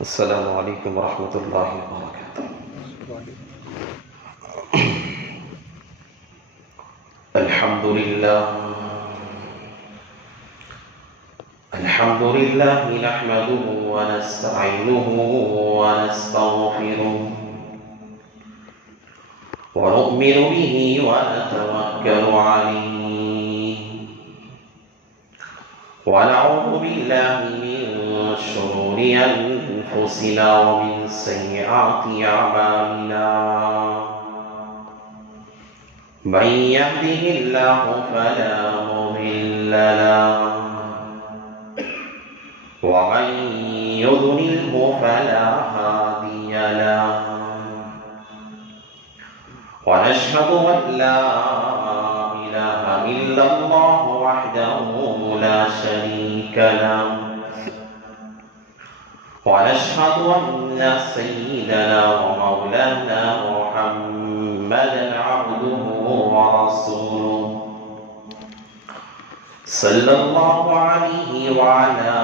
السلام علیکم ورحمۃ اللہ وبرکاتہ۔ الحمد للہ نحمده ونستعینه ونستغفره ونؤمن به ونتوکل علیہ ونعوذ باللہ من شرور أنفسنا ومن سيئات أعمالنا من يهده الله فلا مضل له ومن يضلله فلا هادي له ونشهد أن لا إله إلا الله وحده لا شريك له ونشهد أن سيدنا ومولانا محمدا عبده ورسوله صلى الله عليه وعلى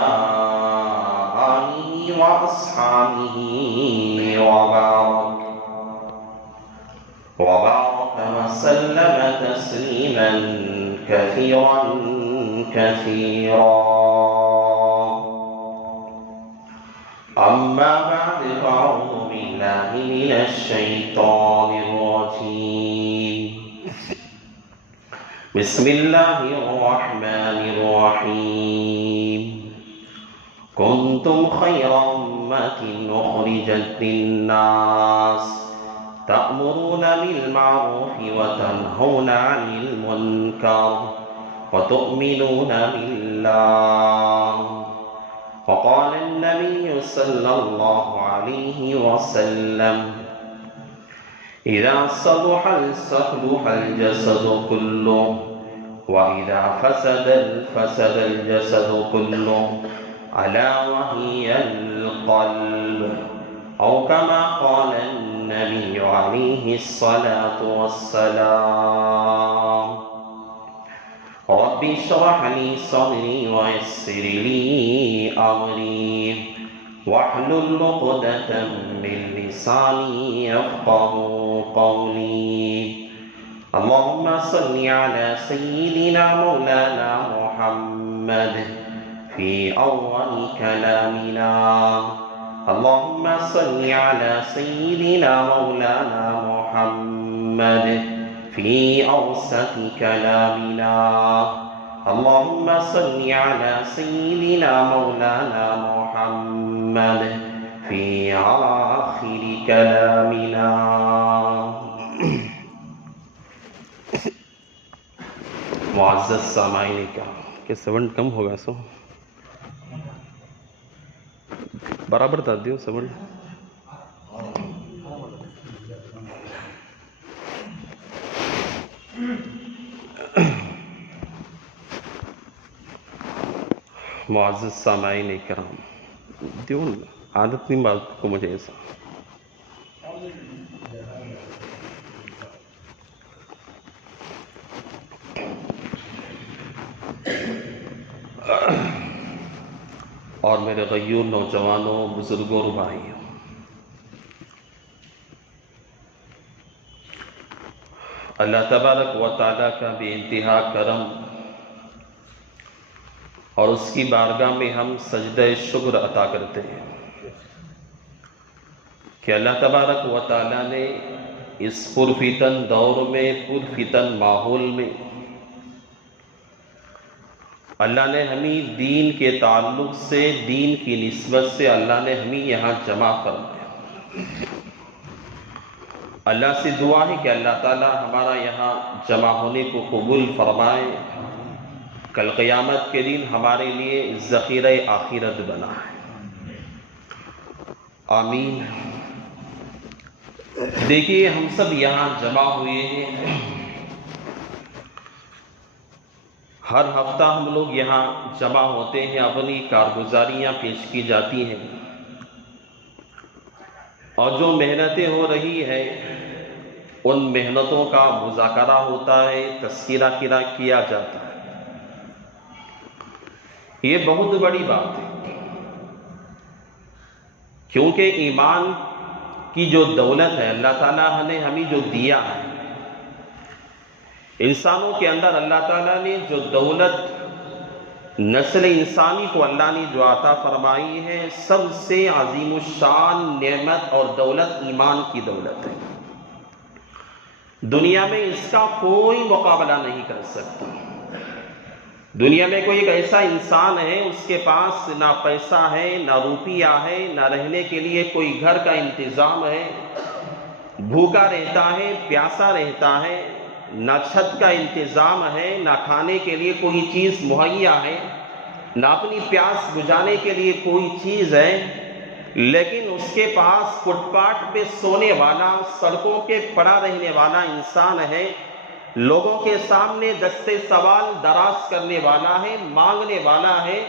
آله وأصحابه وبارك وسلم تسليما كثيرا أما بعد فأعوذ بالله من الشيطان الرجيم بسم الله الرحمن الرحيم كنتم خير أمة أخرجت للناس تأمرون بالمعروف وتنهون عن المنكر وتؤمنون بالله وقال النبي صلى الله عليه وسلم إذا صلح الجسد كله وإذا فسد الجسد كله ألا وهي القلب أو كما قال النبي عليه الصلاة والسلام رب اشرح لي صدري ويسر لي أمري واحلل عقدة من لساني يفقهوا قولي اللهم صل على سيدنا مولانا محمد في أول كلامنا اللهم صل على سيدنا مولانا محمد في أوسط كلامنا اللهم صل على سيدنا مولانا محمد في آخر كلامنا معزز سامعین کا کہ ساؤنڈ کم ہوگا سو برابر تا دیو ساؤنڈ معزز سامعین کرام دیو عادت نہیں بات کو مجھے ایسا اور میرے غیور نوجوانوں بزرگوں اور بھائیوں، اللہ تبارک و تعالیٰ کا بے انتہا کرم اور اس کی بارگاہ میں ہم سجدہ شکر عطا کرتے ہیں کہ اللہ تبارک و تعالیٰ نے اس پرفتن دور میں، پرفتن ماحول میں اللہ نے ہمیں دین کے تعلق سے، دین کی نسبت سے اللہ نے ہمیں یہاں جمع فرمایا۔ اللہ سے دعا ہے کہ اللہ تعالی ہمارا یہاں جمع ہونے کو قبول فرمائے، کل قیامت کے دن ہمارے لیے ذخیرہ آخرت بنا ہے، آمین۔ دیکھیے ہم سب یہاں جمع ہوئے ہیں، ہر ہفتہ ہم لوگ یہاں جمع ہوتے ہیں، اپنی کارگزاریاں پیش کی جاتی ہیں، اور جو محنتیں ہو رہی ہے ان محنتوں کا مذاکرہ ہوتا ہے، تذکرہ کیا جاتا ہے۔ یہ بہت بڑی بات ہے، کیونکہ ایمان کی جو دولت ہے اللہ تعالیٰ نے ہمیں جو دیا ہے، انسانوں کے اندر اللہ تعالیٰ نے جو دولت نسل انسانی کو اللہ نے جو عطا فرمائی ہے، سب سے عظیم الشان نعمت اور دولت ایمان کی دولت ہے۔ دنیا میں اس کا کوئی مقابلہ نہیں کر سکتا۔ دنیا میں کوئی ایک ایسا انسان ہے، اس کے پاس نہ پیسہ ہے، نہ روپیہ ہے، نہ رہنے کے لیے کوئی گھر کا انتظام ہے، بھوکا رہتا ہے، پیاسا رہتا ہے، نہ چھت کا انتظام ہے، نہ کھانے کے لیے کوئی چیز مہیا ہے، نہ اپنی پیاس بجھانے کے لیے کوئی چیز ہے، لیکن اس کے پاس فٹ پاتھ پہ سونے والا، سڑکوں کے پڑا رہنے والا انسان ہے، لوگوں کے سامنے دستے سوال دراز کرنے والا ہے، مانگنے والا ہے،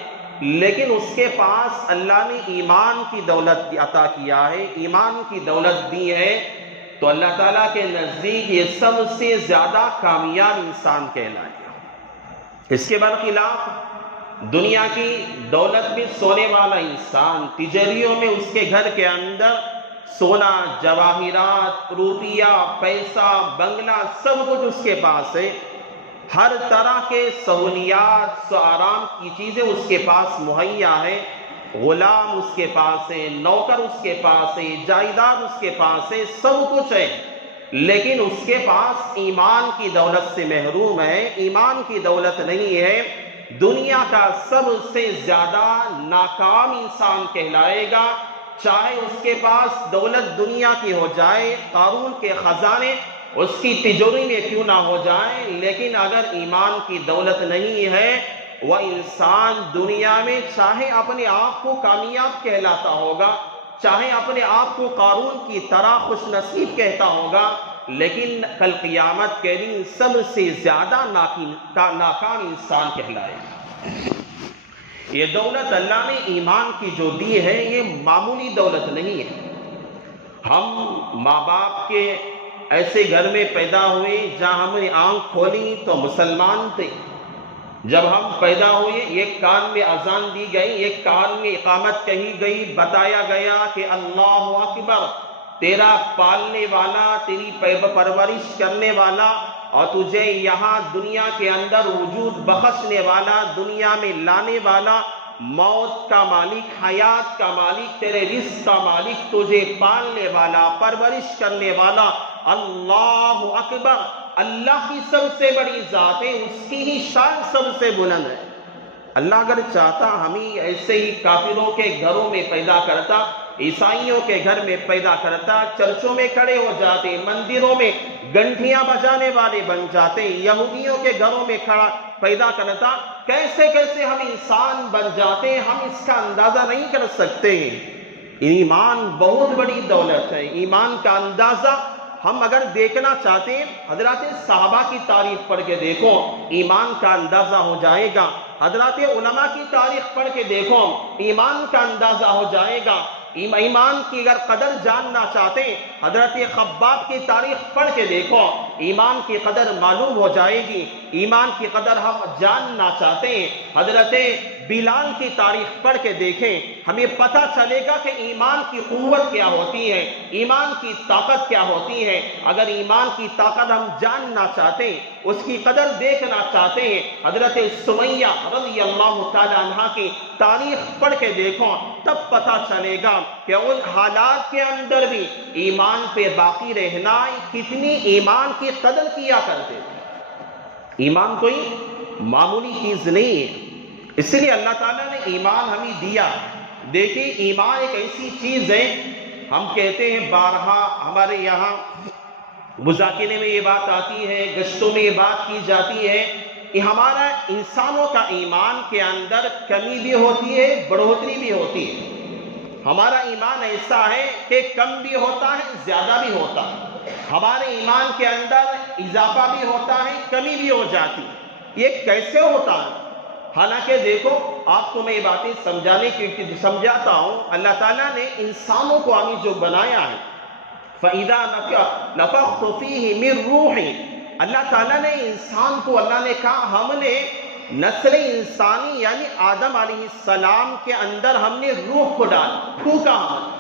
لیکن اس کے پاس اللہ نے ایمان کی دولت عطا کیا ہے، ایمان کی دولت دی ہے، تو اللہ تعالیٰ کے نزدیک یہ سب سے زیادہ کامیاب انسان کہلائے گا۔ اس کے برخلاف دنیا کی دولت میں سونے والا انسان، تجاریوں میں اس کے گھر کے اندر سونا، جواہرات، روپیہ، پیسہ، بنگلہ، سب کچھ اس کے پاس ہے، ہر طرح کے سہولیات، آرام کی چیزیں اس کے پاس مہیا ہے، غلام اس کے پاس ہے، نوکر اس کے پاس ہے، جائیداد اس کے پاس ہے، سب کچھ ہے، لیکن اس کے پاس ایمان کی دولت سے محروم ہے، ایمان کی دولت نہیں ہے، دنیا کا سب سے زیادہ ناکام انسان کہلائے گا، چاہے اس کے پاس دولت دنیا کی ہو جائے، قارون کے خزانے اس کی تجوری میں کیوں نہ ہو جائے، لیکن اگر ایمان کی دولت نہیں ہے، وہ انسان دنیا میں چاہے اپنے آپ کو کامیاب کہلاتا ہوگا، چاہے اپنے آپ کو قارون کی طرح خوش نصیب کہتا ہوگا، لیکن کل قیامت کے دن سب سے زیادہ ناکام انسان کہلائے گا۔ یہ دولت اللہ نے ایمان کی جو دی ہے، یہ معمولی دولت نہیں ہے۔ ہم ماں باپ کے ایسے گھر میں پیدا ہوئے جہاں ہم نے آنکھ کھولی تو مسلمان تھے، جب ہم پیدا ہوئے ایک کان میں اذان دی گئی، ایک کان میں اقامت کہی گئی، بتایا گیا کہ اللہ اکبر، تیرا پالنے والا، تیری پرورش کرنے والا اور تجھے یہاں دنیا کے اندر وجود بخشنے والا، دنیا میں لانے والا، موت کا مالک، حیات کا مالک، تیرے رزق کا مالک، تجھے پالنے والا، پرورش کرنے والا اللہ اکبر، اللہ کی سب سے بڑی ذات ہے، اس کی ہی شان سب سے بلند ہے۔ اللہ اگر چاہتا ہمیں ایسے ہی کافروں کے گھروں میں پیدا کرتا، عیسائیوں کے گھر میں پیدا کرتا، چرچوں میں کھڑے ہو جاتے، مندروں میں گھنٹیاں بجانے والے بن جاتے، یہودیوں کے گھروں میں پیدا کرتا، کیسے کیسے ہم انسان بن جاتے، ہم اس کا اندازہ نہیں کر سکتے۔ ایمان بہت بڑی دولت ہے، ایمان کا اندازہ ہم اگر دیکھنا چاہتے ہیں، حضرات صحابہ کی تاریخ پڑھ کے دیکھو، ایمان کا اندازہ ہو جائے گا، حضرات علماء کی تاریخ پڑھ کے دیکھو، ایمان کا اندازہ ہو جائے گا، ایمان کی اگر قدر جاننا چاہتے ہیں، حضرت خباب کی تاریخ پڑھ کے دیکھو، ایمان کی قدر معلوم ہو جائے گی، ایمان کی قدر ہم جاننا چاہتے ہیں، حضرت بلال کی تاریخ پڑھ کے دیکھیں، ہمیں پتہ چلے گا کہ ایمان کی قوت کیا ہوتی ہے، ایمان کی طاقت کیا ہوتی ہے۔ اگر ایمان کی طاقت ہم جاننا چاہتے ہیں، اس کی قدر دیکھنا چاہتے ہیں، حضرت سمیہ رضی اللہ تعالی عنہ کی تاریخ پڑھ کے دیکھو، تب پتہ چلے گا کہ ان حالات کے اندر بھی ایمان پہ باقی رہنا، کتنی ایمان کی قدر کیا کرتے تھے۔ ایمان کوئی معمولی چیز نہیں ہے، اس لیے اللہ تعالیٰ نے ایمان ہمیں دیا۔ دیکھیں ایمان ایک ایسی چیز ہے، ہم کہتے ہیں بارہا ہمارے یہاں مذاکرے میں یہ بات آتی ہے، گشتوں میں یہ بات کی جاتی ہے کہ ہمارا انسانوں کا ایمان کے اندر کمی بھی ہوتی ہے، بڑھوتری بھی ہوتی ہے۔ ہمارا ایمان ایسا ہے کہ کم بھی ہوتا ہے، زیادہ بھی ہوتا ہے، ہمارے ایمان کے اندر اضافہ بھی ہوتا ہے، کمی بھی ہو جاتی ہے۔ یہ کیسے ہوتا ہے؟ حالانکہ دیکھو، آپ کو میں یہ باتیں سمجھاتا ہوں، اللہ تعالیٰ نے انسانوں کو ہمیں جو بنایا ہے، فَإِذَا نَفَخْتُ فِيهِ مِن رُّوحِي، اللہ تعالیٰ نے انسان کو، اللہ نے کہا ہم نے نسل انسانی یعنی آدم علیہ السلام کے اندر ہم نے روح کو ڈالا، پھونکا ہم،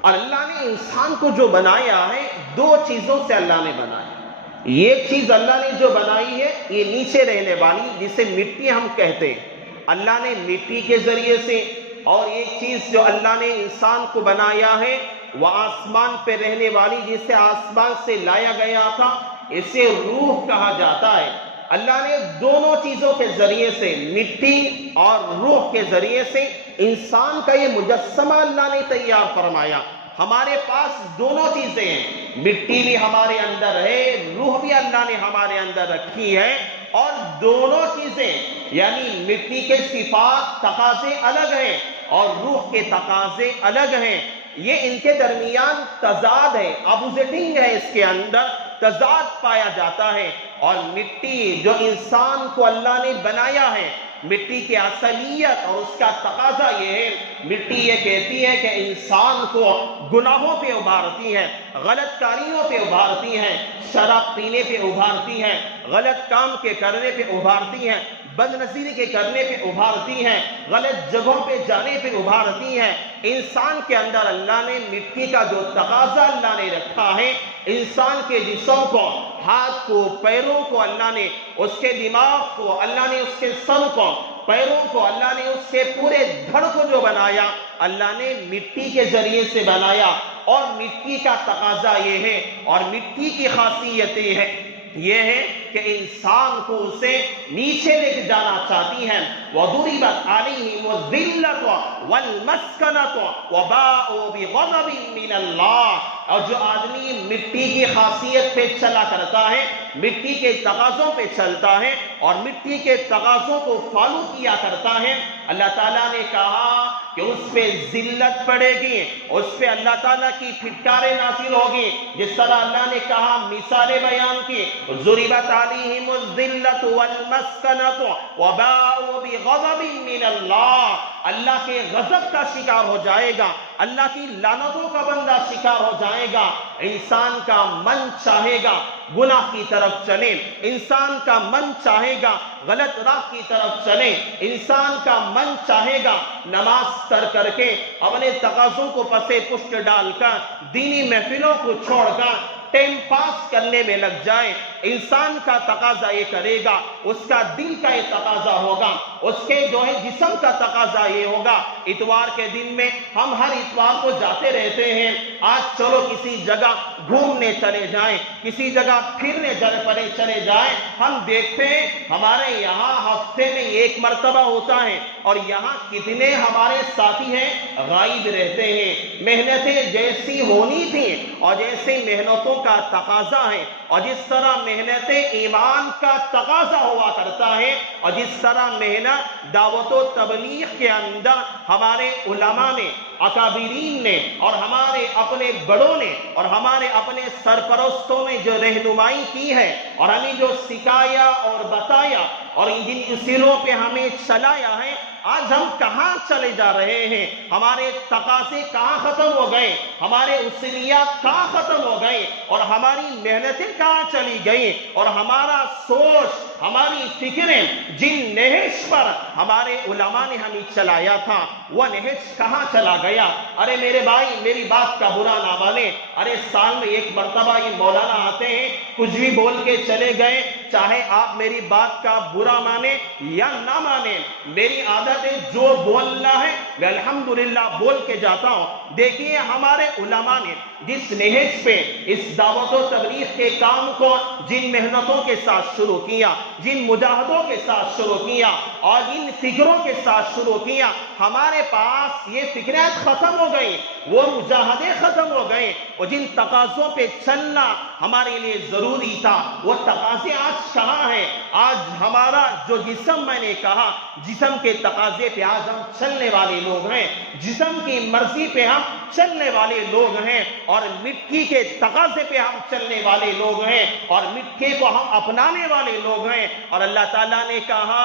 اور اللہ نے انسان کو جو بنایا ہے دو چیزوں سے اللہ نے بنایا۔ ایک چیز اللہ نے جو بنائی ہے یہ نیچے رہنے والی جسے مٹی ہم کہتے ہیں، اللہ نے مٹی کے ذریعے سے، اور ایک چیز جو اللہ نے انسان کو بنایا ہے وہ آسمان پہ رہنے والی جسے آسمان سے لایا گیا تھا، اسے روح کہا جاتا ہے۔ اللہ نے دونوں چیزوں کے ذریعے سے، مٹی اور روح کے ذریعے سے انسان کا یہ مجسمہ اللہ نے تیار فرمایا۔ ہمارے پاس دونوں چیزیں ہیں، مٹی بھی ہمارے اندر ہے، روح بھی اللہ نے ہمارے اندر رکھی ہے، اور دونوں چیزیں یعنی مٹی کے صفات تقاضے الگ ہیں اور روح کے تقاضے الگ ہیں، یہ ان کے درمیان تضاد ہے، اپوزٹنگ ہے، اس کے اندر تضاد پایا جاتا ہے۔ اور مٹی جو انسان کو اللہ نے بنایا ہے، مٹی کی اصلیت اور اس کا تقاضا یہ ہے، مٹی یہ کہتی ہے کہ انسان کو گناہوں پہ ابھارتی ہے، غلط کاریوں پہ ابھارتی ہے، شراب پینے پہ ابھارتی ہے، غلط کام کے کرنے پہ ابھارتی ہے، بد نظری کے کرنے پہ ابھارتی ہے، غلط جگہوں پہ جانے پہ ابھارتی ہے۔ انسان کے اندر اللہ نے مٹی کا جو تقاضا اللہ نے رکھا ہے، انسان کے جسم کو، ہاتھ کو، پیروں کو اللہ نے، اس کے دماغ کو اللہ نے، اس کے سر کو، پیروں کو اللہ نے، اس کے پورے دھڑ کو جو بنایا اللہ نے مٹی کے ذریعے سے بنایا۔ اور مٹی کا تقاضا یہ ہے، اور مٹی کی خاصیت یہ ہے کہ انسان کو اسے نیچے لے کے جانا چاہتی ہے۔ وَضُرِبَتْ عَلَيْهِمُ الذِّلَّةُ وَالْمَسْكَنَةُ وَبَاءُوا بِغَضَبٍ مِّنَ اللَّهِ، اور جو آدمی مٹی کی خاصیت پہ چلا کرتا ہے، مٹی کے تقاضوں پہ چلتا ہے اور مٹی کے تقاضوں کو فالو کیا کرتا ہے، اللہ تعالیٰ نے کہا کہ اس پہ ذلت پڑے گی، اس پہ اللہ تعالیٰ کی پھٹکاریں نازل ہوگی، جس طرح اللہ نے کہا، مثالیں بیان کی، ضُرِبَتْ عَلَيْهِمُ الذِّلَّةُ وَالْمَسْكَنَةُ وَبَاءُوا بِغَضَبٍ مِّنَ اللَّهِ، اللہ کے غضب کا شکار ہو جائے گا، اللہ کی لعنتوں کا بندہ شکار ہو جائے گا۔ انسان کا من چاہے گا گناہ کی طرف چلے، انسان کا من چاہے گا غلط راہ کی طرف چلے، انسان کا من چاہے گا نماز ترک کر کے اپنے تقاضوں کو پسے پشت ڈال کر دینی محفلوں کو چھوڑ کر ٹائم پاس کرنے میں لگ جائے۔ انسان کا تقاضا یہ کرے گا، اس کا دل کا یہ تقاضا ہوگا، اس کے جو ہے جسم کا تقاضا یہ ہوگا۔ اتوار کے دن میں ہم ہر اتوار کو جاتے رہتے ہیں، آج چلو کسی جگہ گھومنے چلے جائیں، کسی جگہ پھرنے چلے جائیں۔ ہم دیکھتے ہیں ہمارے یہاں ہفتے میں ایک مرتبہ ہوتا ہے، اور یہاں کتنے ہمارے ساتھی ہیں غائب رہتے ہیں۔ محنتیں جیسی ہونی تھیں اور جیسے محنتوں کا تقاضا ہے، اور جس طرح محنتیں ایمان کا تقاضا ہوا کرتا ہے، اور جس طرح محنت دعوت و تبلیغ کے اندر ہمارے علماء نے، اکابرین نے، اور ہمارے اپنے بڑوں نے، اور ہمارے اپنے سرپرستوں نے جو رہنمائی کی ہے اور ہمیں جو سکھایا اور بتایا اور جن اصولوں پہ ہمیں چلایا ہے، آج ہم کہاں چلے جا رہے ہیں؟ ہمارے تقاضے کہاں ختم ہو گئے، ہمارے اصولیات کہاں ختم ہو گئے، اور ہماری محنتیں کہاں چلی گئی، اور ہمارا سوچ، ہماری فکریں جن نہج پر ہمارے علماء نے ہمیں چلایا تھا وہ نہج کہاں چلا گیا؟ ارے میرے بھائی، میری بات کا برا نہ مانے، ارے سال میں ایک مرتبہ یہ مولانا آتے ہیں، کچھ بھی بول کے چلے گئے، چاہے آپ میری بات کا برا مانے یا نہ مانے، میری عادت ہے جو بولنا ہے میں الحمدللہ بول کے جاتا ہوں۔ دیکھیے ہمارے علماء نے جس نہج پہ اس دعوت و تبلیغ کے کام کو جن محنتوں کے ساتھ شروع کیا، جن مجاہدوں کے ساتھ شروع کیا اور جن فکروں کے ساتھ شروع کیا، ہمارے پاس یہ فکرات ختم ہو گئی، وہ مجاہدے ختم ہو گئے، اور جن تقاضوں پہ چلنا ہمارے لیے ضروری تھا وہ تقاضے آج کہاں ہیں؟ آج ہمارا جو جسم، میں نے کہا جسم کے تقاضے پہ آج ہم چلنے والے لوگ ہیں، جسم کی مرضی پہ ہم چلنے والے لوگ ہیں، اور مٹی کے تقاضے پہ ہم چلنے والے لوگ ہیں، اور مٹی کو ہم اپنانے والے لوگ ہیں۔ اور اللہ تعالیٰ نے کہا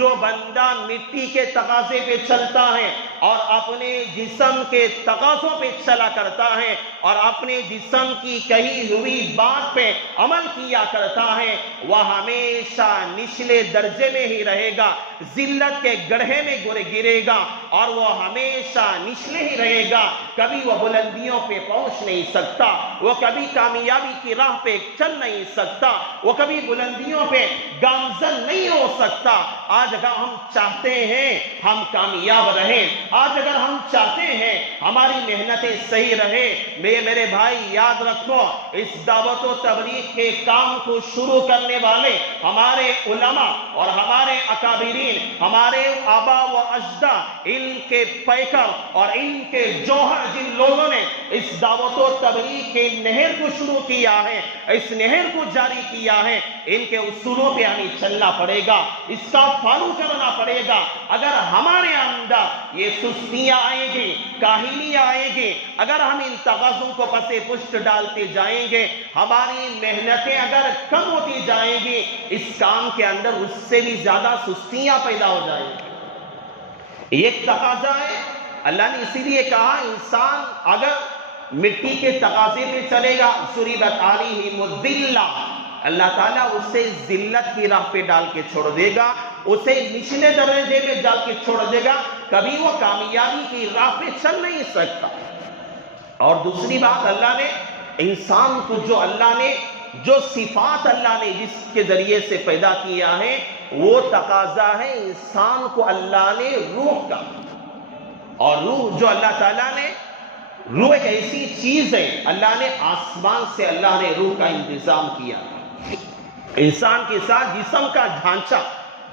جو بندہ مٹی کے تقاضے پہ چلتا ہے اور اپنے جسم کے تقاضوں پہ چلا کرتا ہے اور اپنے جسم کی کہی ہوئی بات پہ عمل کیا کرتا ہے، وہ ہمیشہ نچلے درجے میں ہی رہے گا، ذلت کے گڑھے میں گرے گا اور وہ ہمیشہ نچلے ہی رہے گا، کبھی وہ بلندیوں پہ پہنچ نہیں سکتا، وہ کبھی کامیابی کی راہ پہ چل نہیں سکتا، وہ کبھی بلندیوں پہ گامزن نہیں ہو سکتا۔ آج اگر ہم چاہتے ہیں ہم کامیاب رہیں، آج اگر ہم چاہتے ہیں ہماری محنتیں صحیح رہے، میرے بھائی یاد رکھو، اس دعوت و تبلیغ کے کام کو شروع کرنے والے ہمارے علماء اور ہمارے اکابرین، ہمارے آبا و اجداد، ان کے پیکر اور ان کے جوہر، جن لوگوں نے اس دعوت و تبلیغ کے نہر کو شروع کیا ہے، اس نہر کو جاری کیا ہے، ان کے اصولوں پہ ہمیں چلنا پڑے گا، اس کا فالو کرنا پڑے گا۔ اگر ہمارے اندر یہ سستیاں آئیں گی، کاہلیاں آئیں گی، اگر ہم ان تقاضوں کو پس پشت ڈالتے جائیں گے، ہماری محنتیں اگر کم ہوتی جائیں گی، اس کام کے اندر اس سے بھی زیادہ سستیاں پیدا ہو جائیں گی۔ یہ ایک تقاضا ہے، اللہ نے اسی لیے کہا انسان اگر مٹی کے تقاضے پہ چلے گا، ضربت علیہم الذلہ، اللہ تعالیٰ اسے ذلت کی راہ پہ ڈال کے چھوڑ دے گا، اسے نچلے درجے میں ڈال کے چھوڑ دے گا، کبھی وہ کامیابی کی راہ پہ چل نہیں سکتا۔ اور دوسری بات، اللہ نے انسان کو جو صفات اللہ نے جس کے ذریعے سے پیدا کیا ہے، وہ تقاضا ہے انسان کو اللہ نے روح کا، اور روح جو اللہ تعالیٰ نے، روح ایک ایسی چیز ہے، اللہ نے آسمان سے اللہ نے روح کا انتظام کیا، انسان کے ساتھ جسم کا ڈھانچہ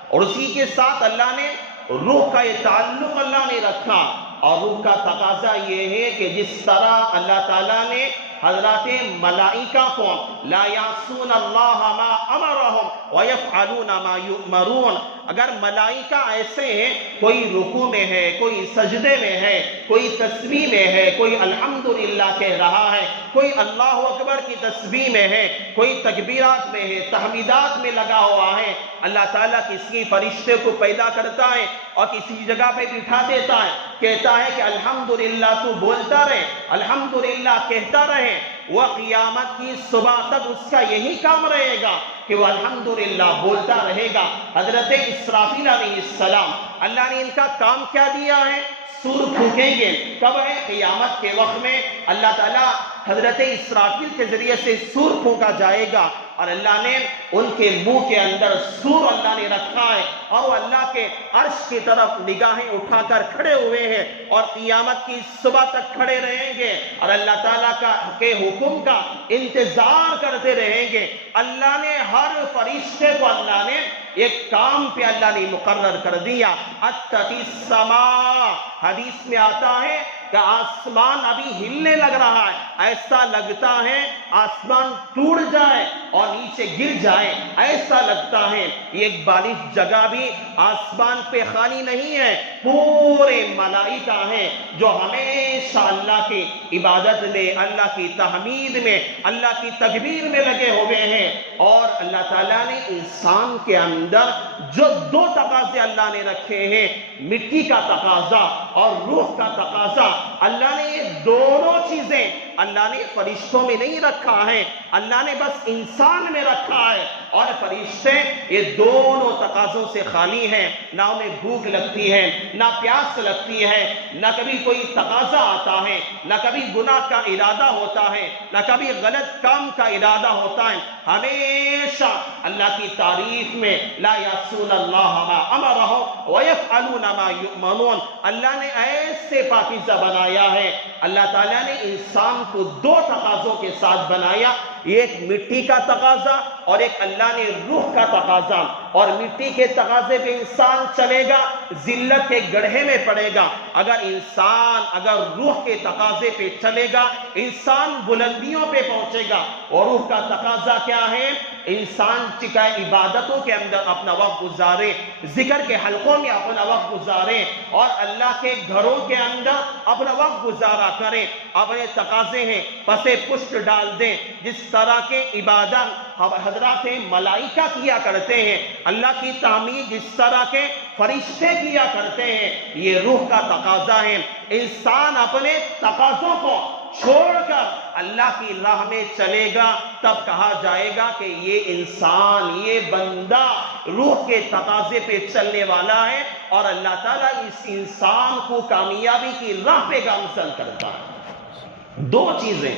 اور اسی کے ساتھ اللہ نے روح کا یہ تعلق اللہ نے رکھا۔ اور روح کا تقاضا یہ ہے کہ جس طرح اللہ تعالیٰ نے حضرات ملائکہ کو لا یعصون اللہ ما امرہم ویفعلون ما یؤمرون، اگر ملائکہ ایسے ہیں، کوئی رکوع میں ہے، کوئی سجدے میں ہے، کوئی تسبیح میں ہے، کوئی الحمدللہ کہہ رہا ہے، کوئی اللہ اکبر کی تسبیح میں ہے، کوئی تکبیرات میں ہے، تحمیدات میں لگا ہوا ہے، اللہ تعالیٰ کسی فرشتے کو پیدا کرتا ہے اور کسی جگہ پہ بٹھا دیتا ہے، کہتا ہے کہ الحمدللہ تو بولتا رہے، الحمدللہ کہتا رہے، وہ قیامت کی صبح تک اس کا یہی کام رہے گا کہ وہ الحمدللہ بولتا رہے گا۔ حضرت اسرافیل علیہ السلام، اللہ نے ان کا کام کیا دیا ہے؟ سور پھونکیں گے، کب ہے؟ قیامت کے وقت میں اللہ تعالیٰ حضرت اسرافیل کے ذریعے سے سور پھونکا جائے گا، اور اللہ نے ان کے منہ کے اندر سور اللہ نے رکھا ہے، اور وہ اللہ کے عرش کی طرف نگاہیں اٹھا کر کھڑے ہوئے ہیں اور قیامت کی صبح تک کھڑے رہیں گے اور اللہ تعالیٰ کے حکم کا انتظار کرتے رہیں گے۔ اللہ نے ہر فرشتے کو اللہ نے ایک کام پہ اللہ نے مقرر کر دیا۔ اتتی السماء، حدیث میں آتا ہے کہ آسمان ابھی ہلنے لگ رہا ہے، ایسا لگتا ہے آسمان ٹوٹ جائے اور نیچے گر جائے، ایسا لگتا ہے۔ ایک بالغ جگہ بھی آسمان پہ خالی نہیں ہے، پورے ملائکہ ہیں جو ہمیشہ اللہ کی عبادت میں، اللہ کی تحمید میں، اللہ کی تکبیر میں لگے ہوئے ہیں۔ اور اللہ تعالیٰ نے انسان کے اندر جو دو تقاضے اللہ نے رکھے ہیں، مٹی کا تقاضا اور روح کا تقاضا، اللہ نے یہ دونوں چیزیں اللہ نے فرشتوں میں نہیں رکھا ہے، اللہ نے بس انسان میں رکھا ہے۔ اور فرشتے یہ دونوں تقاضوں سے خالی ہیں، نہ انہیں بھوک لگتی ہے، نہ پیاس لگتی ہے، نہ کبھی کوئی تقاضا آتا ہے، نہ کبھی گناہ کا ارادہ ہوتا ہے، نہ کبھی غلط کام کا ارادہ ہوتا ہے، ہمیشہ اللہ کی تعریف میں لا یعصون اللہ ما امرہم ویفعلون ما یؤمرون۔ اللہ نے ایسے پاکیزہ بنایا ہے، اللہ تعالیٰ نے انسان کو دو تقاضوں کے ساتھ بنایا، ایک مٹی کا تقاضا اور ایک اللہ نے روح کا تقاضا۔ اور مٹی کے تقاضے پہ انسان چلے گا، ذلت کے گڑھے میں پڑے گا، اگر روح کے تقاضے پہ چلے گا، انسان بلندیوں پہ پہنچے گا۔ اور روح کا تقاضا کیا ہے؟ انسان چکائے عبادتوں کے اندر اپنا وقت گزارے، ذکر کے حلقوں میں اپنا وقت گزارے، اور اللہ کے گھروں کے اندر اپنا وقت گزارا کرے، اپنے تقاضے ہیں پسے پشت ڈال دیں، جس طرح کے عبادت حضرات ملائکہ کیا کرتے ہیں۔ اللہ کی تعمیر جس طرح کے فرشتے کیا کرتے ہیں، یہ روح کا تقاضا ہے۔ انسان اپنے تقاضوں کو چھوڑ کر اللہ کی راہ میں چلے گا، تب کہا جائے گا کہ یہ انسان، یہ بندہ روح کے تقاضے پہ چلنے والا ہے، اور اللہ تعالیٰ اس انسان کو کامیابی کی راہ پہ گامزن کرتا ہے۔ دو چیزیں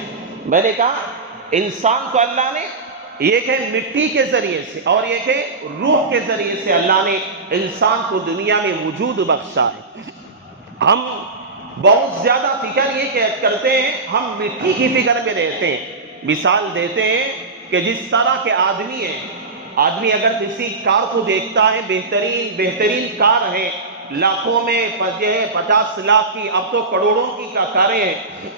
میں نے کہا، انسان کو اللہ نے ایک ہے مٹی کے ذریعے سے، اور ایک ہے روح کے ذریعے سے اللہ نے انسان کو دنیا میں وجود بخشا ہے۔ ہم بہت زیادہ فکر یہ کرتے ہیں، ہم مٹی کی فکر میں رہتے ہیں۔ مثال دیتے ہیں کہ جس طرح کے آدمی ہیں، آدمی اگر کسی کار کو دیکھتا ہے، بہترین کار ہے، لاکھوں میں 50 لاکھ کی، اب تو کروڑوں کی کاریں ہیں،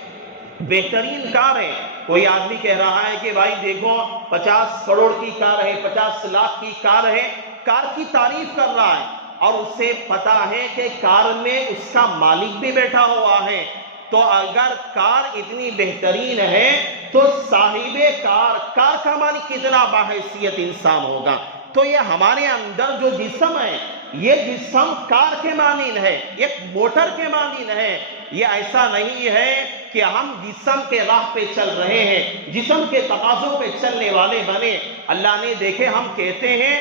بہترین کار ہے، کوئی آدمی کہہ رہا ہے کہ بھائی دیکھو 50 کروڑ کی کار ہے، 50 لاکھ کی کار ہے، کار کی تعریف کر رہا ہے، اور اسے پتا ہے کہ کار میں اس کا مالک بھی بیٹھا ہوا ہے، تو اگر کار اتنی بہترین ہے تو صاحب کار کا مالک کتنا باحیثیت انسان ہوگا۔ تو یہ ہمارے اندر جو جسم ہے، یہ جسم کار کے مانند ہے، ایک موٹر کے مانند ہے۔ یہ ایسا نہیں ہے کہ ہم جسم کے راہ پہ چل رہے ہیں، جسم کے تقاضوں پہ چلنے والے بنے۔ اللہ نے دیکھے، ہم کہتے ہیں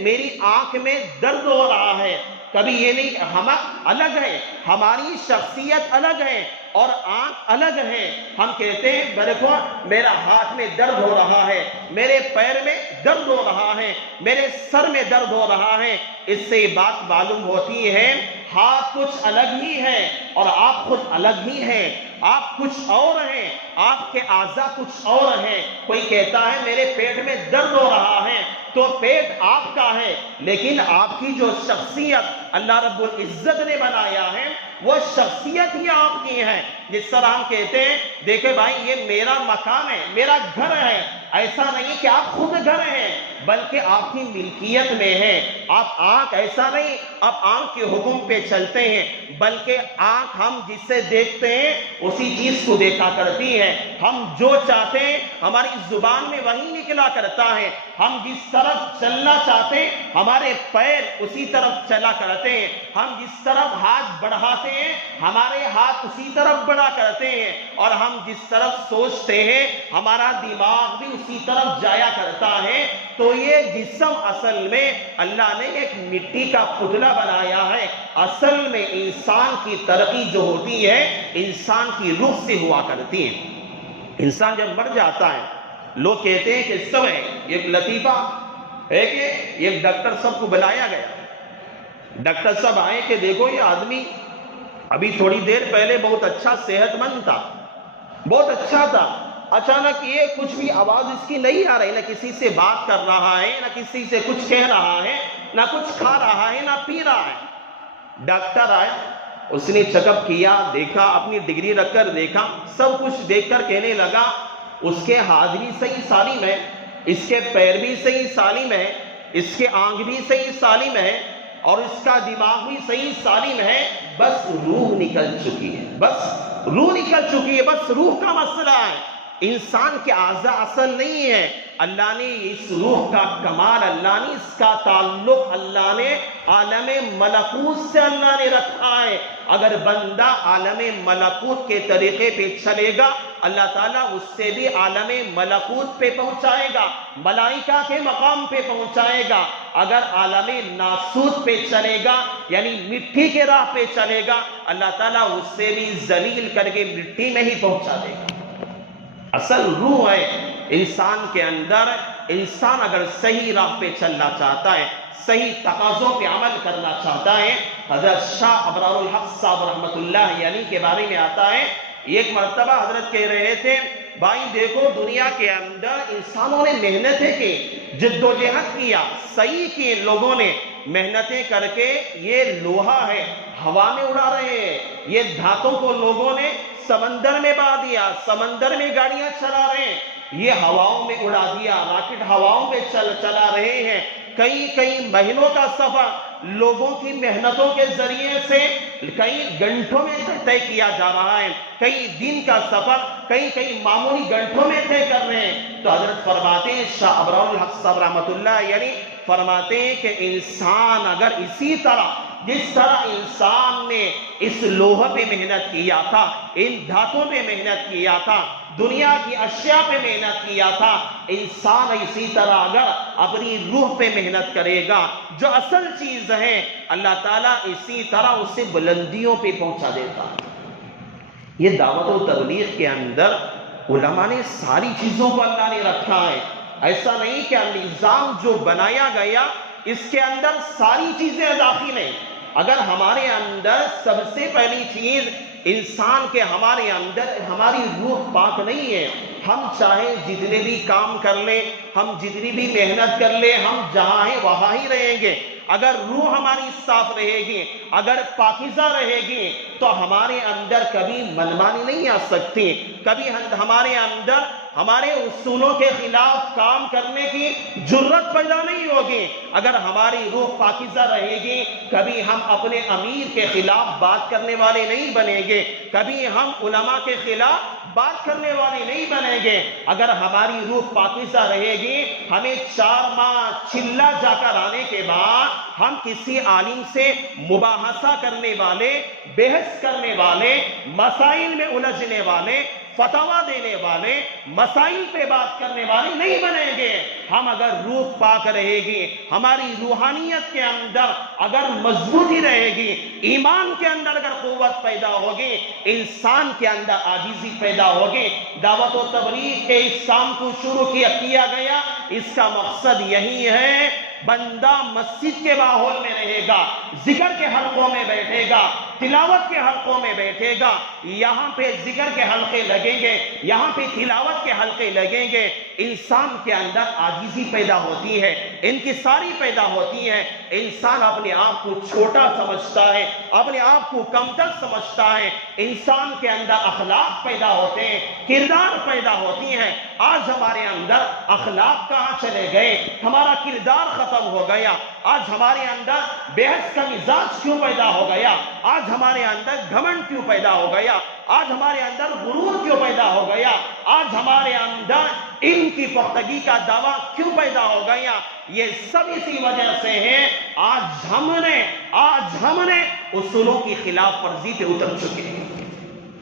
میری آنکھ میں درد ہو رہا ہے، کبھی یہ نہیں، ہم الگ ہیں، ہماری شخصیت الگ ہے اور آنکھ الگ ہے۔ ہم کہتے ہیں دیکھو میرا ہاتھ میں درد ہو رہا ہے، میرے پیر میں درد ہو رہا ہے، میرے سر میں درد ہو رہا ہے۔ اس سے یہ بات معلوم ہوتی ہے ہاتھ کچھ الگ ہی ہے اور آپ خود الگ ہی ہیں، آپ کچھ اور ہیں، آپ کے اعضاء کچھ اور ہیں۔ کوئی کہتا ہے میرے پیٹ میں درد ہو رہا ہے، تو پیٹ آپ کا ہے، لیکن آپ کی جو شخصیت اللہ رب العزت نے بنایا ہے وہ شخصیت ہی آپ کی ہے۔ جس طرح ہم کہتے ہیں دیکھیں بھائی یہ میرا مکان ہے، میرا گھر ہے، ایسا نہیں کہ آپ خود گھر ہیں بلکہ آپ کی ملکیت میں ہے۔ آپ آنکھ ایسا نہیں آپ آنکھ کے حکم پہ چلتے ہیں، بلکہ آنکھ ہم جس سے دیکھتے ہیں اسی چیز کو دیکھا کرتی ہے۔ ہم جو چاہتے ہیں ہماری زبان میں وہی نکلا کرتا ہے، ہم جس طرف چلنا چاہتے ہیں ہمارے پیر اسی طرف چلا کرتے ہیں، ہم جس طرف ہاتھ بڑھاتے ہیں ہمارے ہاتھ اسی طرف بڑھا کرتے ہیں، اور ہم جس طرف سوچتے ہیں ہمارا دماغ بھی اسی طرف جایا کرتا ہے۔ تو یہ جسم اصل میں اللہ نے ایک مٹی کا پتلا بنایا ہے۔ اصل میں انسان کی ترقی جو ہوتی ہے انسان کی روح سے ہوا کرتی ہے۔ انسان جب مر جاتا ہے لوگ کہتے ہیں کہ اس سمے ایک لطیفہ ہے کہ ایک ڈاکٹر صاحب کو بلایا گیا، ڈاکٹر صاحب آئے کہ دیکھو یہ آدمی ابھی تھوڑی دیر پہلے بہت اچھا صحت مند تھا، بہت اچھا تھا، اچانک یہ کچھ بھی آواز اس کی نہیں آ رہی، نہ کسی سے بات کر رہا ہے، نہ کسی سے کچھ کہہ رہا ہے، نہ کچھ کھا رہا ہے، نہ پی رہا ہے۔ ڈاکٹر آیا، اس نے چیک اپ کیا، دیکھا، اپنی ڈگری رکھ کر دیکھا، سب کچھ دیکھ کر کہنے لگا اس کے ہاتھ بھی صحیح سالم ہے، اس کے پیر بھی صحیح سالم ہے، اس کے آنکھ بھی صحیح سالم ہے، اور اس کا دماغ بھی صحیح سالم ہے، بس روح نکل چکی ہے، بس روح نکل چکی ہے، بس روح کا مسئلہ ہے۔ انسان کے اعضاء اصل نہیں ہے، اللہ نے اس روح کا کمال، اللہ نے اس کا تعلق اللہ نے عالم ملکوت سے اللہ نے رکھا ہے۔ اگر بندہ عالم ملکوت کے طریقے پہ چلے گا اللہ تعالیٰ اس سے بھی عالم ملکوت پہ پہنچائے گا، ملائکہ کے مقام پہ پہنچائے گا۔ اگر عالم ناسوت پہ چلے گا یعنی مٹی کے راہ پہ چلے گا اللہ تعالیٰ اس سے بھی ذلیل کر کے مٹی میں ہی پہنچا دے گا۔ اصل روح ہے انسان کے اندر۔ انسان اگر صحیح راہ پہ چلنا چاہتا ہے، صحیح تقاضوں پہ عمل کرنا چاہتا ہے، حضرت شاہ ابرار الحق صاحب رحمت اللہ علیہ کے بارے میں آتا ہے، ایک مرتبہ حضرت کہہ رہے تھے بھائی دیکھو دنیا کے اندر انسانوں نے محنتیں کی، جدوجہد کیا، صحیح کی، لوگوں نے محنتیں کر کے یہ لوہا ہے ہوا میں اڑا رہے ہیں، یہ دھاتوں کو لوگوں نے سمندر میں بہا دیا، سمندر میں گاڑیاں چلا رہے ہیں، یہ ہواؤں میں اڑا دیا، راکٹ ہواؤں میں چلا رہے ہیں، کئی مہینوں کا سفر لوگوں کی محنتوں کے ذریعے سے کئی گھنٹوں میں طے کیا جا رہا ہے، کئی دن کا سفر کئی معمولی گھنٹوں میں طے کر رہے ہیں، تو حضرت فرماتے ہیں شاہ ابرار الحق صاحب رحمۃ اللہ یعنی فرماتے ہیں کہ انسان اگر اسی طرح جس طرح انسان نے اس لوہے پہ محنت کیا تھا، ان دھاتوں پہ محنت کیا تھا، دنیا کی اشیاء پہ محنت کیا تھا، انسان اسی طرح اگر اپنی روح پہ محنت کرے گا جو اصل چیز ہے، اللہ تعالیٰ اسی طرح اسے بلندیوں پہ پہنچا دیتا ہے۔ یہ دعوت و تبلیغ کے اندر علماء نے ساری چیزوں کو اللہ نے رکھا ہے، ایسا نہیں کہ نظام جو بنایا گیا اس کے اندر ساری چیزیں داخل ہیں۔ اگر ہمارے اندر سب سے پہلی چیز انسان کے ہمارے اندر ہماری روح پاک نہیں ہے، ہم چاہے جتنے بھی کام کر لیں، ہم جتنی بھی محنت کر لیں، ہم جہاں ہیں وہاں ہی رہیں گے۔ اگر روح ہماری صاف رہے گی، اگر پاکیزہ رہے گی، تو ہمارے اندر کبھی منمانی نہیں آ سکتی، کبھی ہمارے اندر ہمارے اصولوں کے خلاف کام کرنے کی جرت پیدا نہیں ہوگی۔ اگر ہماری روح پاکیزہ رہے گی، کبھی ہم اپنے امیر کے خلاف بات کرنے والے نہیں بنیں گے، کبھی ہم علماء کے خلاف بات کرنے والے نہیں بنیں گے۔ اگر ہماری روح پاکیزہ رہے گی، ہمیں 4 ماہ چلہ جا کر آنے کے بعد ہم کسی عالم سے مباحثہ کرنے والے، بحث کرنے والے، مسائل میں الجھنے والے، فتویٰ دینے والے، مسائل پہ بات کرنے والے نہیں بنیں گے۔ ہم اگر روح پاک رہے گی، ہماری روحانیت کے اندر اگر مضبوطی رہے گی، ایمان کے اندر اگر قوت پیدا ہوگی، انسان کے اندر عاجزی پیدا ہوگی۔ دعوت و تبلیغ کے اس کام کو شروع کیا گیا، اس کا مقصد یہی ہے بندہ مسجد کے ماحول میں رہے گا، ذکر کے حلقوں میں بیٹھے گا، تلاوت کے حلقوں میں بیٹھے گا، یہاں پہ ذکر کے حلقے لگیں گے، یہاں پہ تلاوت کے حلقے لگیں گے، انسان کے اندر عاجزی پیدا ہوتی ہے، انکساری پیدا ہوتی ہے، انسان اپنے آپ کو چھوٹا سمجھتا ہے، اپنے آپ کو کمتر سمجھتا ہے، انسان کے اندر اخلاق پیدا ہوتے ہیں، کردار پیدا ہوتی ہیں۔ آج ہمارے اندر اخلاق کہاں چلے گئے؟ ہمارا کردار ختم ہو گیا۔ آج ہمارے اندر بحث کا مزاج کیوں پیدا ہو گیا؟ آج ہمارے اندر گھمنڈ کیوں پیدا ہو گیا؟ آج ہمارے اندر غرور کیوں پیدا ہو گیا؟ آج ہمارے اندر علم کی پختگی کا دعویٰ کیوں پیدا ہو گیا؟ یہ سب اسی وجہ سے ہے آج ہم نے اصولوں کی خلاف ورزی پہ اتر چکے ہیں۔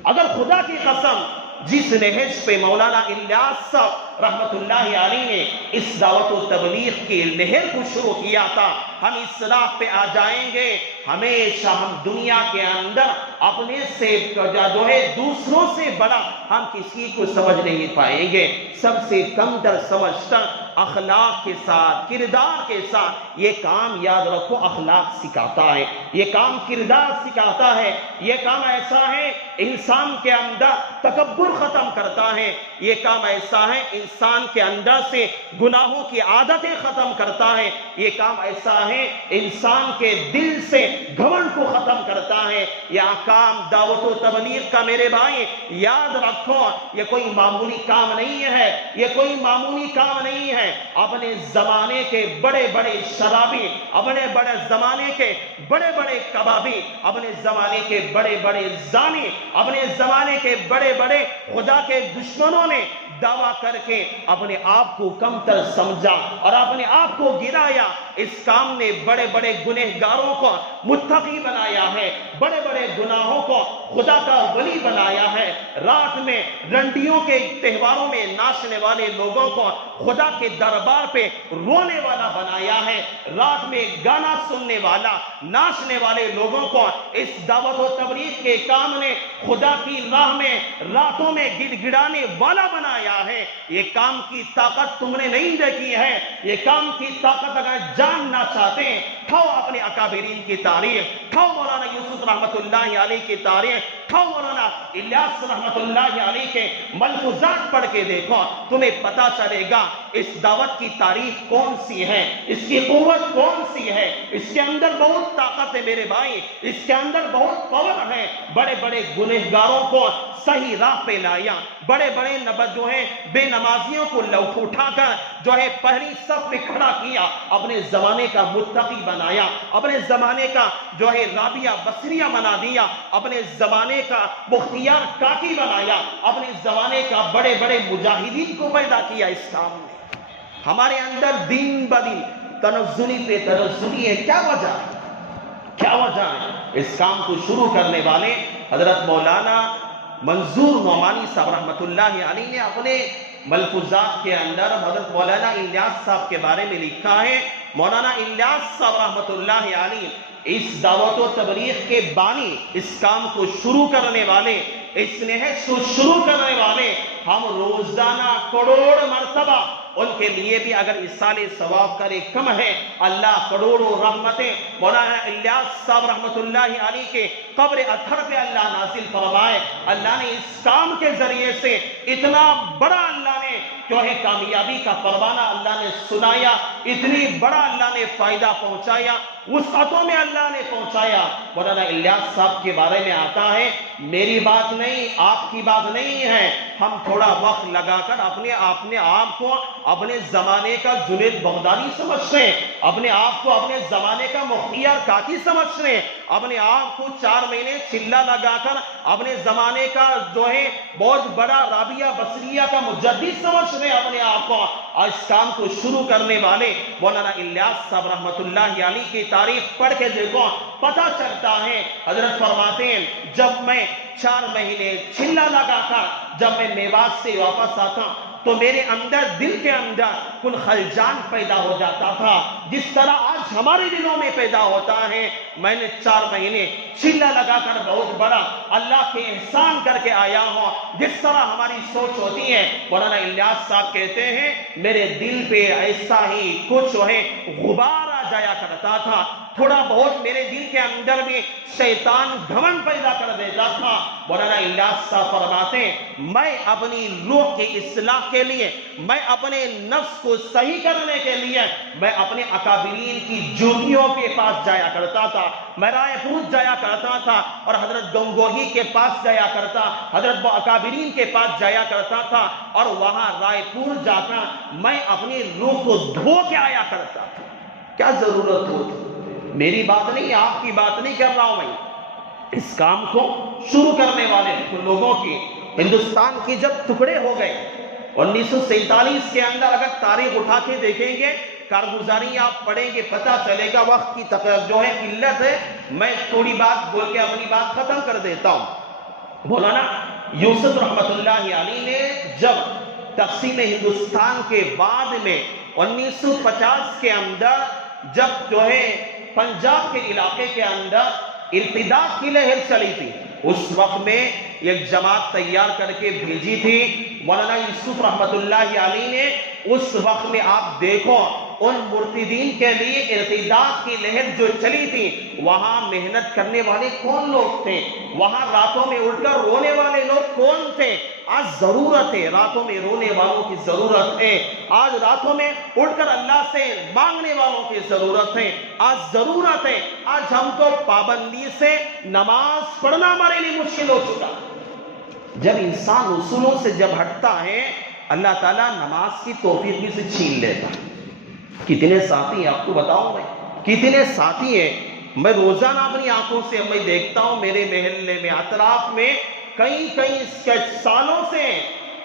اگر خدا کی قسم جس نہج پہ مولانا الیاس صاحب رحمت اللہ علیہ نے اس دعوت و تبلیغ کی نہر کو شروع کیا تھا، ہم اس راہ پہ آ جائیں گے، ہمیشہ ہم دنیا کے اندر اپنے سے جو ہے دوسروں سے بڑا ہم کسی کو سمجھ نہیں پائیں گے۔ سب سے کم تر سمجھتا اخلاق کے ساتھ، کردار کے ساتھ یہ کام یاد رکھو، اخلاق سکھاتا ہے، یہ کام کردار سکھاتا ہے، یہ کام ایسا ہے انسان کے اندر تکبر ختم کرتا ہے، یہ کام ایسا ہے انسان کے اندر سے گناہوں کی عادتیں ختم کرتا ہے، یہ کام ایسا ہے انسان کے دل سے گھمنڈ کو ختم کرتا ہے۔ یہ کام دعوت و تبلیغ کا میرے بھائی یاد رکھو، یہ کوئی معمولی کام نہیں ہے، یہ کوئی معمولی کام نہیں ہے۔ اپنے زمانے کے بڑے بڑے شرابی، اپنے بڑے زمانے کے بڑے بڑے کبابی، اپنے زمانے کے بڑے بڑے زانی، اپنے زمانے کے بڑے بڑے خدا کے دشمنوں نے دعویٰ کر کے اپنے آپ کو کمتر سمجھا اور اپنے آپ کو گرایا۔ اس کام نے بڑے بڑے گنہگاروں کو متقی بنایا ہے، بڑے بڑے گناہوں کو خدا کا ولی بنایا ہے۔ رات میں رنڈیوں کے تہواروں میں ناچنے والے لوگوں کو خدا کے دربار پہ رونے والا بنایا ہے۔ رات میں گانا سننے والا، ناچنے والے لوگوں کو اس دعوت و تبلیغ کے کام نے خدا کی راہ میں راتوں میں گڑ گڑانے والا بنایا ہے۔ یہ کام کی طاقت تم نے نہیں دیکھی ہے، یہ کام کی طاقت اگر جاننا چاہتے ہیں، کھاؤ اپنے اکابرین کی تاریخ، کھاؤ مولانا یوسف رحمت اللہ علیہ کی تاریخ، کھاؤ مولانا الیاس رحمت اللہ علیہ کے ملفوظات پڑھ کے دیکھو، تمہیں پتا چلے گا اس دعوت کی تاریخ کون سی ہے، اس کی قوت کون سی ہے۔ اس کے اندر بہت طاقت ہے میرے بھائی، اس کے اندر بہت پاور ہے۔ بڑے بڑے گنہگاروں کو صحیح راہ پہ لایا، بڑے بڑے جو ہے بے نمازیوں کو اٹھا کر جو ہے پہلی صف میں کھڑا کیا، اپنے زمانے کا متقی بنایا، اپنے زمانے کا جو ہے رابعہ بصریہ بنا دیا، اپنے زمانے کا بختیار کاکی بنایا، اپنے زمانے کا بڑے بڑے مجاہدین کو پیدا کیا اسلام نے۔ ہمارے اندر دن بدن تنزلی پہ تنزلی ہے، کیا وجہ ہے؟ کیا وجہ ہے؟ اس کام کو شروع کرنے والے حضرت مولانا منظور نعمانی صاحب رحمۃ اللہ علیہ نے اپنے ملفوظات کے اندر حضرت مولانا الیاس صاحب کے بارے میں لکھا ہے۔ مولانا الیاس صاحب رحمۃ اللہ علیہ اس دعوت و تبلیغ کے بانی، اس کام کو شروع کرنے والے، اس نہج کو شروع کرنے والے، ہم روزانہ کروڑ مرتبہ ان کے لیے بھی اگر اصال ثواب کرے کم ہے، اللہ کروڑوں رحمتیں مولانا الیاس صاحب رحمۃ اللہ علیہ کے قبر اطہر پہ اللہ نازل فرمائے۔ اللہ نے اس کام کے ذریعے سے اتنا بڑا اللہ نے جو ہے کامیابی کا پروانہ اللہ نے سنایا، اتنی بڑا اللہ نے فائدہ پہنچایا، وسعتوں میں اللہ نے پہنچایا۔ مولانا الیاس صاحب کے بارے میں آتا ہے، میری بات نہیں، آپ کی بات نہیں ہے، ہم تھوڑا وقت لگا کر اپنے آپ کو اپنے زمانے کا جنید بغدادی سمجھتے ہیں، اپنے آپ کو اپنے زمانے کا مختیار کاکی سمجھتے ہیں، اپنے آپ کو 4 مہینے چلہ لگا کر اپنے زمانے کا جو ہے بہت بڑا رابعہ بصریہ کا مجدد سمجھتے ہیں اپنے آپ کو۔ اس کام کو شروع کرنے والے مولانا الیاس صاحب رحمۃ اللہ علیہ کی تاریخ پڑھ کے دیکھو، پتہ چلتا ہے۔ حضرت فرماتے ہیں جب میں 4 مہینے چلہ لگا کر جب میں میوات سے واپس آتا تو میرے اندر دل کے اندر کل خلجان پیدا ہو جاتا تھا، جس طرح آج ہمارے دلوں میں پیدا ہوتا ہے۔ میں نے 4 مہینے چلہ لگا کر بہت بڑا اللہ کے احسان کر کے آیا ہوں، جس طرح ہماری سوچ ہوتی ہے۔ مولانا الیاس صاحب کہتے ہیں میرے دل پہ ایسا ہی کچھ ہے غبار آ جایا کرتا تھا، تھوڑا بہت میرے دل کے اندر بھی شیطان گھمنڈ پیدا کر دیتا تھا۔ مولانا الیاس صاحب فرماتے ہیں میں اپنی روح کی اصلاح کے لیے، میں اپنے نفس کو صحیح کرنے کے لیے میں اپنے اکابرین کی جوتیوں کے پاس جایا کرتا تھا، میں رائے پور جایا کرتا تھا اور حضرت گنگوہی کے پاس جایا کرتا، حضرت اکابرین کے پاس جایا کرتا تھا اور وہاں رائے پور جا کر میں اپنی روح کو دھو کے آیا کرتا تھا۔ کیا ضرورت ہوتی؟ میری بات نہیں، آپ کی بات نہیں کر رہا ہوں میں، اس کام کو شروع کرنے والے لوگوں کی ہندوستان کی جب ٹکڑے ہو گئے 1947 کے اندر، اگر تاریخ اٹھا کے دیکھیں گے، کارگزاری آپ پڑھیں گے، پتہ چلے گا وقت کی جو ہے قلت ہے، میں تھوڑی بات بول کے اپنی بات ختم کر دیتا ہوں۔ مولانا یوسف رحمۃ اللہ علیہ نے جب تقسیم ہندوستان کے بعد میں 1950 کے اندر جب جو ہے پنجاب کے علاقے کے اندر ارتداد کی لہر چلی تھی، اس وقت میں ایک جماعت تیار کر کے بھیجی تھی مولانا یوسف رحمۃ اللہ علیہ نے۔ اس وقت میں آپ دیکھو ان مرتدین کے لیے ارتداد کی لہر جو چلی تھی، وہاں محنت کرنے والے کون لوگ تھے، وہاں راتوں میں اٹھ کر رونے والے لوگ کون تھے؟ آج ضرورت ہے، راتوں میں رونے والوں کی ضرورت ہے، آج راتوں میں اٹھ کر اللہ سے مانگنے والوں کی ضرورت ہے، آج ضرورت ہے۔ آج ہم تو پابندی سے نماز پڑھنا ہمارے لیے مشکل ہو چکا۔ جب انسان اصولوں سے جب ہٹتا ہے، اللہ تعالیٰ نماز کی توفیق بھی سے چھین لیتا۔ کتنے ساتھی ہیں آپ کو بتاؤں میں، کتنے ساتھی ہیں، میں روزانہ اپنی آنکھوں سے میں دیکھتا ہوں میرے محلے میں اطراف میں کئی سالوں سے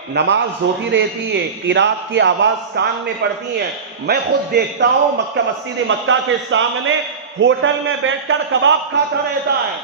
نماز ہوتی رہتی ہے، قرات کی آواز کان میں پڑتی ہے۔ میں خود دیکھتا ہوں مسجد مکہ کے سامنے ہوٹل میں بیٹھ کر کباب کھاتا رہتا ہے۔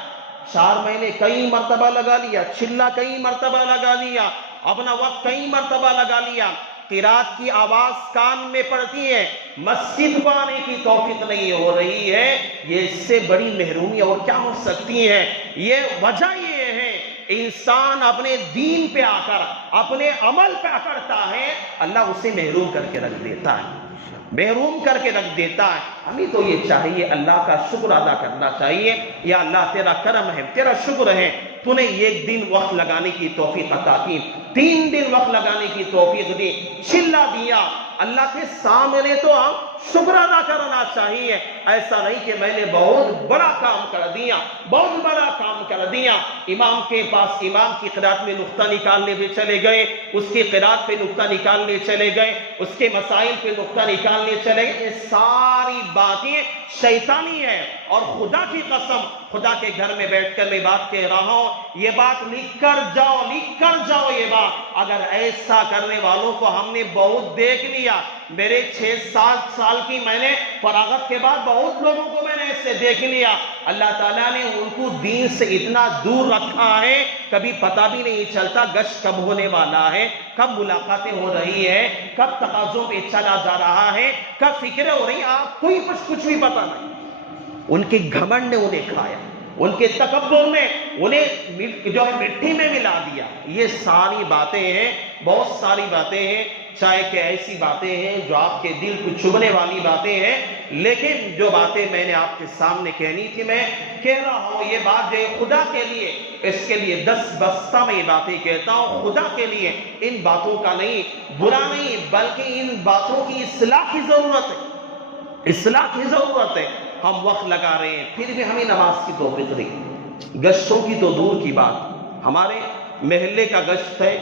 4 مہینے کئی مرتبہ لگا لیا، چلہ کئی مرتبہ لگا لیا، اپنا وقت کئی مرتبہ لگا لیا، قرات کی آواز کان میں پڑتی ہے، مسجد کو آنے کی توفیق نہیں ہو رہی ہے۔ یہ اس سے بڑی محرومی اور کیا ہو سکتی ہے؟ یہ وجہ یہ ہے انسان اپنے دین پہ آ کر اپنے عمل پہ اکڑتا ہے، اللہ اسے محروم کر کے رکھ دیتا ہے، محروم کر کے رکھ دیتا ہے۔ ہمیں تو یہ چاہیے اللہ کا شکر ادا کرنا چاہیے، یا اللہ تیرا کرم ہے، تیرا شکر ہے، تو نے 1 دن وقت لگانے کی توفیق عطا کی، 3 دن وقت لگانے کی توفیق دی، چلہ دیا، اللہ کے سامنے تو آپ شکر ادا کرنا چاہیے. ایسا نہیں کہ میں نے بہت بڑا کام کر دیا, بہت بڑا کام کر دیا. امام کے پاس امام کی قرات میں نقطہ نکالنے پہ چلے گئے, اس کی قرات پہ نقطہ نکالنے چلے گئے, اس کے مسائل پہ نقطہ نکالنے چلے گئے. یہ ساری باتیں شیطانی ہے. اور خدا کی قسم, خدا کے گھر میں بیٹھ کر میں بات کہہ رہا ہوں, یہ بات لکھ کر جاؤ, لکھ کر جاؤ یہ بات. اگر ایسا کرنے والوں کو ہم نے بہت دیکھ لیا, میرے 6-7 سال کی میں نے فراغت کے بعد بہت لوگوں کو میں نے ایسے دیکھ لیا. اللہ تعالیٰ نے ان کو دین سے اتنا دور رکھا ہے, کبھی پتہ بھی نہیں چلتا گشت کب ہونے والا ہے, کب ملاقاتیں ہو رہی ہے, کب تقاضوں پہ چلا جا رہا ہے, کب فکریں ہو رہی, آپ کوئی کچھ بھی پتہ نہیں. ان کے گھمنڈ نے انہیں کھایا, ان کے تکبر نے انہیں جو ہے مٹی میں ملا دیا. یہ ساری باتیں ہیں, بہت ساری باتیں ہیں, چاہے کہ ایسی باتیں ہیں جو آپ کے دل کو چبھنے والی باتیں ہیں, لیکن جو باتیں میں نے آپ کے سامنے کہنی تھی میں کہہ رہا ہوں. یہ بات جو ہے خدا کے لیے, اس کے لیے 10 بستہ میں یہ باتیں کہتا ہوں, خدا کے لیے. ان باتوں کا نہیں, برا نہیں, بلکہ ان باتوں کی اصلاح کی ضرورت ہے, اصلاح کی ضرورت ہے. ہم وقت لگا رہے ہیں, پھر بھی ہمیں نماز کی توفیق نہیں. گشتوں کی تو دور کی بات, ہمارے محلے کا گشت ہے,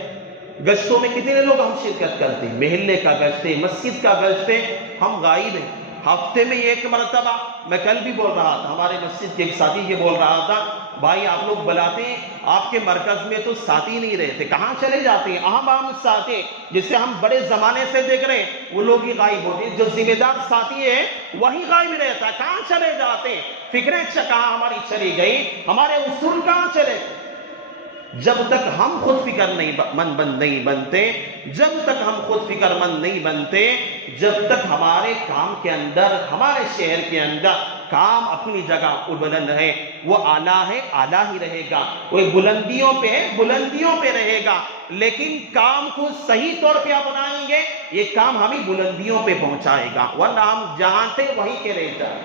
گشتوں میں کتنے لوگ ہم شرکت کرتے ہیں. محلے کا گشت ہے, مسجد کا گشت ہے, ہم غائب ہیں. ہفتے میں 1 مرتبہ, میں کل بھی بول رہا تھا, ہمارے مسجد کے ایک ساتھی یہ بول رہا تھا, بھائی آپ لوگ بلاتے ہیں, آپ کے مرکز میں تو ساتھی نہیں رہتے, کہاں چلے جاتے ہیں؟ اہم ساتھی جسے ہم بڑے زمانے سے دیکھ رہے ہیں, وہ لوگ ہی غائب ہوتے ہیں. جو ذمہ دار ساتھی ہے وہی غائب رہتا ہے. کہاں چلے جاتے ہیں؟ فکریں کہاں ہماری چلی گئی, ہمارے اصول کہاں چلے. جب تک ہم خود فکر نہیں بنتے, جب تک ہم خود فکر مند نہیں بنتے, جب تک ہمارے کام کے اندر, ہمارے شہر کے اندر کام اپنی جگہ بلند ہے, وہ اعلیٰ ہے, اعلیٰ ہی رہے گا. وہ بلندیوں پہ ہے, بلندیوں پہ رہے گا. لیکن کام کو صحیح طور پہ اپنائیں گے, یہ کام ہمیں بلندیوں پہ پہنچائے گا, ورنہ ہم جہاں تھے وہیں کے رہ جائیں.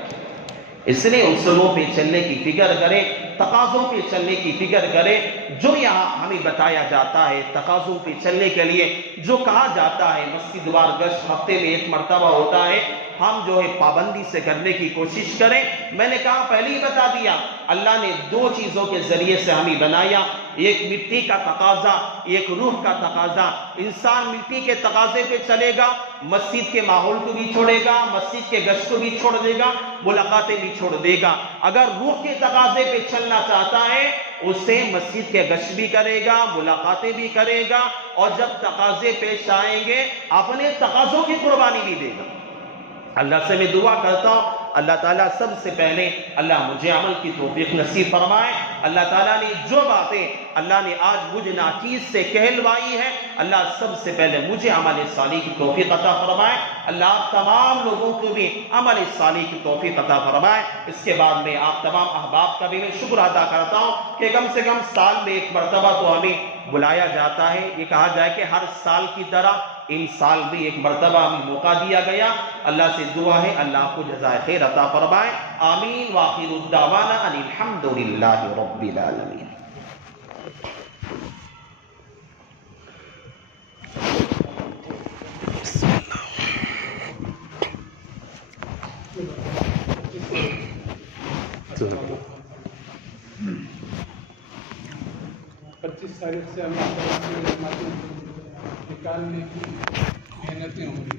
اس لیے اصولوں پہ چلنے کی فکر کریں, تقاضوں پہ چلنے کی فکر کریں. جو یہاں ہمیں بتایا جاتا ہے تقاضوں پہ چلنے کے لیے, جو کہا جاتا ہے مسجد وار گشت ہفتے میں 1 مرتبہ ہوتا ہے, ہم جو ہے پابندی سے کرنے کی کوشش کریں. میں نے کہا, پہلے ہی بتا دیا, اللہ نے 2 چیزوں کے ذریعے سے ہمیں بنایا, ایک مٹی کا تقاضا, ایک روح کا تقاضا. انسان مٹی کے تقاضے پہ چلے گا, مسجد کے ماحول کو بھی چھوڑے گا, مسجد کے گشت کو بھی چھوڑ دے گا, ملاقاتیں بھی چھوڑ دے گا. اگر روح کے تقاضے پہ چلنا چاہتا ہے, اسے مسجد کے گشت بھی کرے گا, ملاقاتیں بھی کرے گا, اور جب تقاضے پیش آئیں گے اپنے تقاضوں کی قربانی بھی دے گا. اللہ سے میں دعا کرتا ہوں, اللہ تعالیٰ سب سے پہلے اللہ مجھے عمل کی توفیق نصیب فرمائے. اللہ تعالیٰ نے جو باتیں اللہ نے آج مجھے ناچیز سے کہلوائی ہے, اللہ سب سے پہلے مجھے عمل صالح کی توفیق عطا فرمائے. اللہ آپ تمام لوگوں کو بھی عمل صالح کی توفیق عطا فرمائے. اس کے بعد میں آپ تمام احباب کا بھی میں شکر ادا کرتا ہوں کہ کم سے کم سال میں 1 مرتبہ تو ہمیں بلایا جاتا ہے. یہ کہا جائے کہ ہر سال کی طرح ان سال بھی 1 مرتبہ ہمیں موقع دیا گیا. اللہ سے دعا ہے اللہ آپ کو جزائے خیر عطا فرمائے. آمین. وآخر الدعوانا ان الحمد للہ رب العالمین. پچیس تاریخ سے ہمیں نکالنے کی محنتیں ہوں گی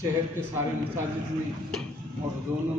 شہر کے سارے مساجد میں اور دونوں